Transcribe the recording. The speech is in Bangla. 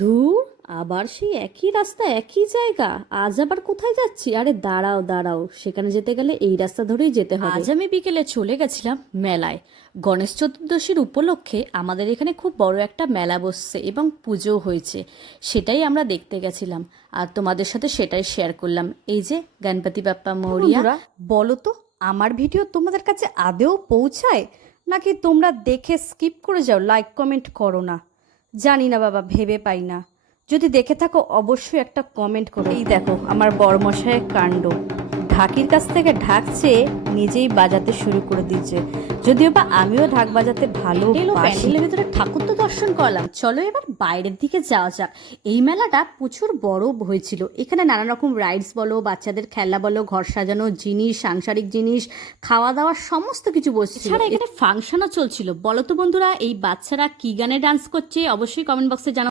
ধুর, আবার সেই একই রাস্তা একই জায়গা। আজ আবার কোথায় যাচ্ছি? আরে দাঁড়াও দাঁড়াও, সেখানে যেতে গেলে এই রাস্তা ধরেই যেতে হবে। আজ আমি বিকেলে চলে গেছিলাম মেলায়। গণেশ চতুর্দশীর উপলক্ষে আমাদের এখানে খুব বড় একটা মেলা বসছে এবং পুজো হয়েছে, সেটাই আমরা দেখতে গেছিলাম আর তোমাদের সাথে সেটাই শেয়ার করলাম। এই যে গণপতি বাপ্পা মৌরিয়া। বলো তো, আমার ভিডিও তোমাদের কাছে আদেও পৌঁছায় নাকি তোমরা দেখে স্কিপ করে যাও, লাইক কমেন্ট করো না? জানি না বাবা, ভেবে পাই না। যদি দেখে থাকো অবশ্যই একটা কমেন্ট করো। এই দেখো আমার বড়মশায়ের কাণ্ড, ঢাকির কাছ থেকে ঢাক চেয়ে নিজেই বাজাতে শুরু করে দিয়েছে। যদিও বা আমিও ঢাক বাজাতে ভালো। প্যান্ডেলের ভিতরে ঠাকুর তো দর্শন করলাম, চলো এবার বাইরের দিকে যাওয়া যাক। এই মেলাটা প্রচুর বড় হয়েছিল। এখানে নানা রকম রাইডস বলো, বাচ্চাদের খেলা বলো, ঘর সাজানো জিনিস, সাংসারিক জিনিস, খাওয়া দাওয়া সমস্ত কিছু বসছিল। এছাড়া এখানে ফাংশনও চলছিল। বলো তো বন্ধুরা, এই বাচ্চারা কি গানে ডান্স করছে অবশ্যই কমেন্ট বক্সে জানাও।